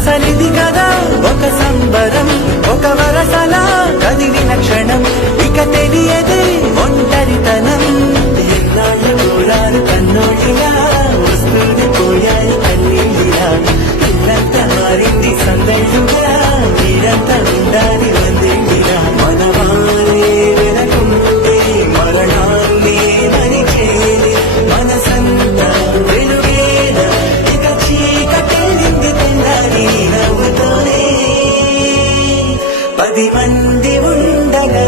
అసలిది కదా ఒక సంబరం, ఒక వరసలా కదిలిన క్షణం, ఇక తెలియదే ఒంటరితనం. ఎన్నాళ్ళ దూరాలు కన్నోళ్ళిలా వస్తూనే పోయాయి కన్నీళ్ళిలా, ఇల్లంతా మారింది సందళ్ళుగా, మీరంతా ఉండాలి వందేళ్ళిలా. మన వాళ్ళే వెనకుంటే మరణాన్ని మరిచేది మనసంతా వెలుగేనా, ఇక చీకటెళ్ళింది తెల్లారి నవ్వుతోనే. 10 మంది ఉండగా